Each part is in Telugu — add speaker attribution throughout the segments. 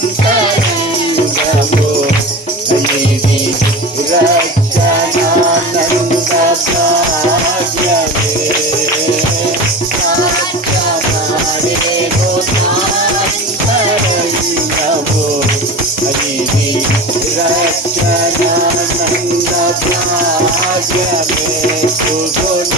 Speaker 1: Good morning.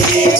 Speaker 1: Yeah.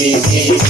Speaker 1: Hey, hey, hey.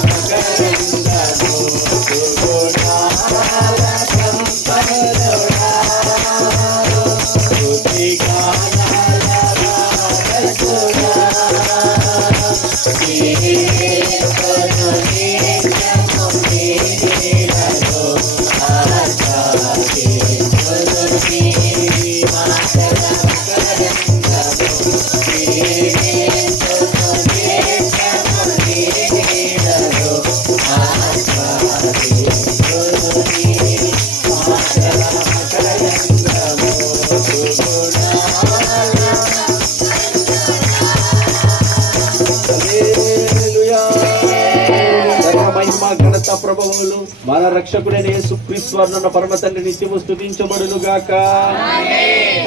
Speaker 1: ప్రభావములు. మన రక్షకుడైన యేసు క్రీస్తున్న పరమ తండ్రి నిత్యము స్థుతించబడును గాక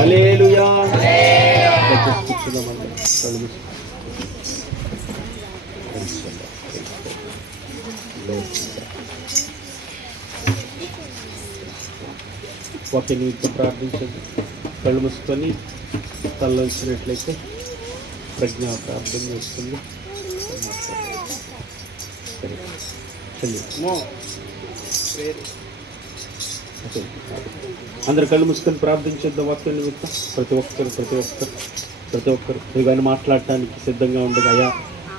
Speaker 1: హల్లెలూయా. కూర్చుందామండి. కళ్ళు ప్రార్థించండి. కళ్ళు మూసుకొని తలలోంచినట్లయితే ప్రజ్ఞ ప్రార్థన చేస్తుంది. అందరు కళ్ళు మూసుకొని ప్రార్థించేద్దాం వాక్యం నిమిత్తం ప్రతి ఒక్కరు ప్రతి ఒక్కరు ప్రతి ఒక్కరు. మీరు మాట్లాడటానికి సిద్ధంగా ఉండగా అయా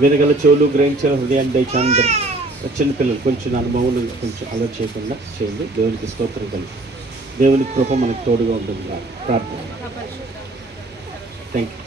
Speaker 1: వినగల చెవులు గ్రహించిన హృదయాన్ని దయచి అందరు చిన్న పిల్లలు కొంచెం అనుభవం కొంచెం అలా చేయకుండా చేయండి. దేవునికి స్తోత్రం కలిగి. దేవుని కృప మనకు తోడుగా ఉంటుంది ప్రార్థన. Thank you